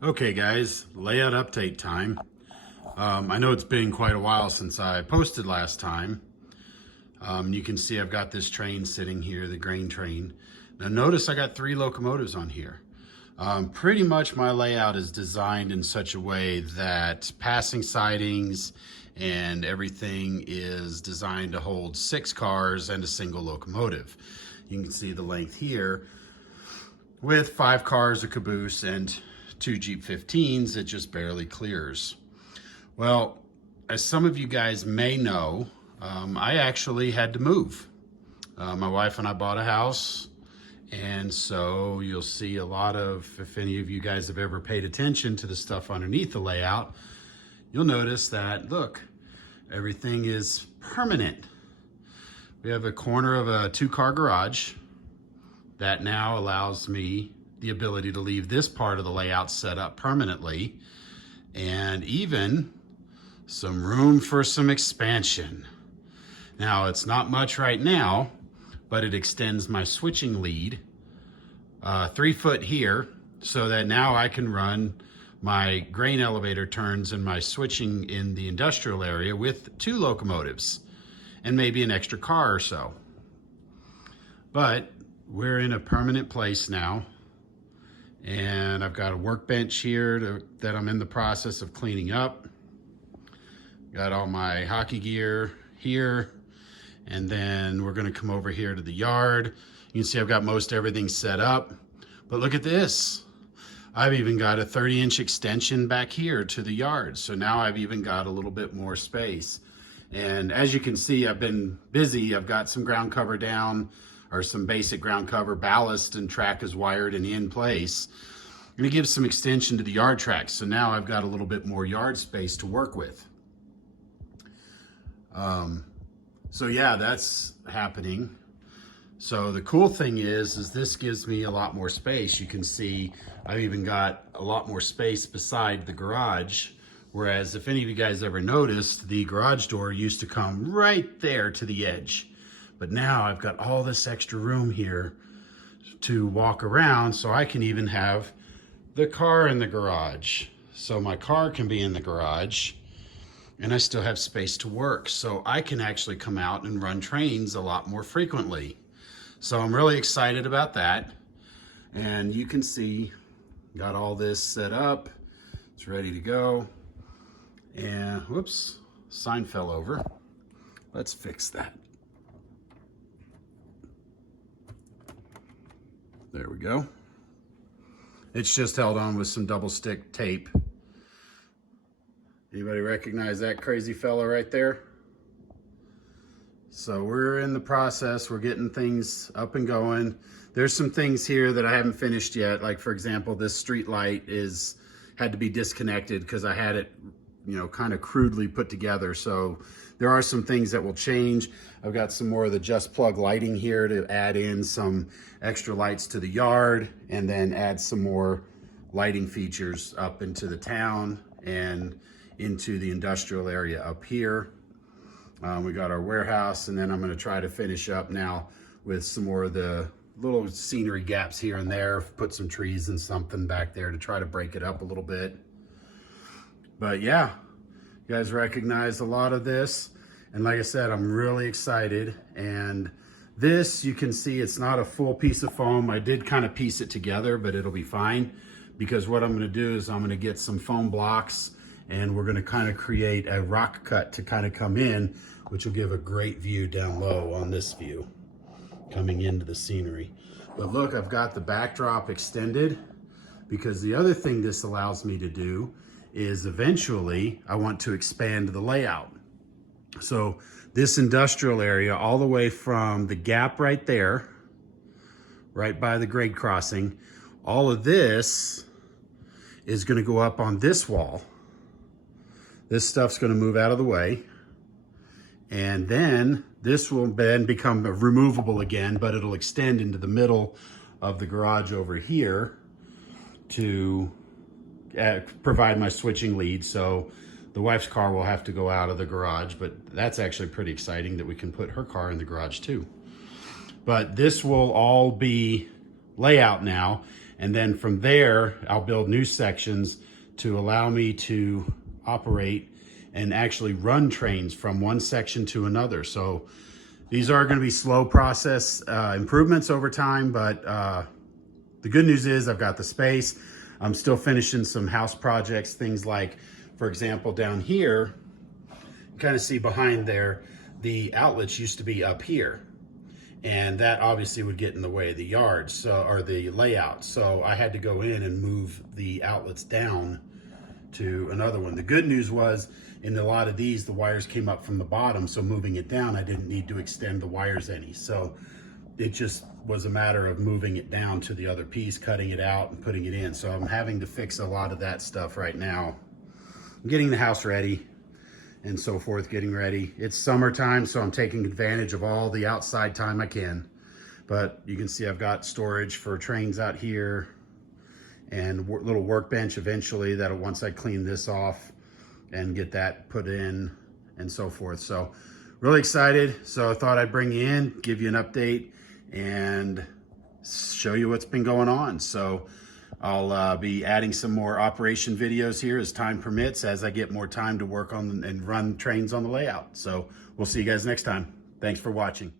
Okay guys, layout update time. I know it's been quite a while since I posted last time. You can see I've got this train sitting here, the grain train. Now notice I got 3 locomotives on here. Pretty much my layout is designed in such a way that passing sidings and everything is designed to hold 6 cars and a single locomotive. You can see the length here with 5 cars, a caboose, and 2 Jeep 15s. It just barely clears. Well, as some of you guys may know, I actually had to move. My wife and I bought a house, and so you'll see a lot of, if any of you guys have ever paid attention to the stuff underneath the layout, you'll notice that, look, everything is permanent. We have a corner of a 2-car garage that now allows me the ability to leave this part of the layout set up permanently, and even some room for some expansion. Now, it's not much right now, but it extends my switching lead 3 foot here, so that now I can run my grain elevator turns and my switching in the industrial area with 2 locomotives and maybe an extra car or so. But we're in a permanent place now, and I've got a workbench here that I'm in the process of cleaning up. Got all my hockey gear here, and then we're gonna come over here to the yard. You can see I've got most everything set up, but look at this. I've even got a 30-inch extension back here to the yard. So now I've even got a little bit more space. And as you can see, I've been busy. I've got some ground cover down, or some basic ground cover. Ballast and track is wired and in place. I'm gonna give some extension to the yard track. So now I've got a little bit more yard space to work with. So yeah, that's happening. So the cool thing is this gives me a lot more space. You can see I've even got a lot more space beside the garage. Whereas if any of you guys ever noticed, the garage door used to come right there to the edge. But now I've got all this extra room here to walk around, so I can even have the car in the garage. So my car can be in the garage, and I still have space to work. So I can actually come out and run trains a lot more frequently. So I'm really excited about that. And you can see, got all this set up. It's ready to go. And whoops, sign fell over. Let's fix that. There we go. It's just held on with some double stick tape. Anybody recognize that crazy fella right there? So we're in the process, we're getting things up and going. There's some things here that I haven't finished yet. Like for example, this street light had to be disconnected because I had it, kind of crudely put together. So there are some things that will change. I've got some more of the just plug lighting here to add in some extra lights to the yard, and then add some more lighting features up into the town and into the industrial area up here. We got our warehouse, and then I'm going to try to finish up now with some more of the little scenery gaps here and there, put some trees and something back there to try to break it up a little bit. But yeah, you guys recognize a lot of this. And like I said, I'm really excited. And this, you can see it's not a full piece of foam. I did kind of piece it together, but it'll be fine, because what I'm going to do is I'm going to get some foam blocks, and we're going to kind of create a rock cut to kind of come in, which will give a great view down low on this view coming into the scenery. But look, I've got the backdrop extended, because the other thing this allows me to do is eventually I want to expand the layout. So this industrial area, all the way from the gap right there, right by the grade crossing, all of this is going to go up on this wall. This stuff's going to move out of the way, and then this will then become removable again, but it'll extend into the middle of the garage over here to provide my switching lead. So the wife's car will have to go out of the garage, but that's actually pretty exciting that we can put her car in the garage too. But this will all be layout now, And then from there, I'll build new sections to allow me to operate and actually run trains from one section to another. So these are going to be slow process improvements over time, but the good news is I've got the space. I'm still finishing some house projects, things like, for example, down here, you kind of see behind there, the outlets used to be up here. And that obviously would get in the way of the yard, or the layout. So I had to go in and move the outlets down to another one. The good news was, in a lot of these, the wires came up from the bottom, so moving it down, I didn't need to extend the wires any. So it just was a matter of moving it down to the other piece, cutting it out and putting it in. So I'm having to fix a lot of that stuff right now. I'm getting the house ready and so forth, getting ready. It's summertime, so I'm taking advantage of all the outside time I can. But you can see I've got storage for trains out here and little workbench eventually that once I clean this off and get that put in and so forth. So really excited. So I thought I'd bring you in, give you an update and show you what's been going on. So I'll be adding some more operation videos here as time permits, as I get more time to work on and run trains on the layout. So we'll see you guys next time. Thanks for watching.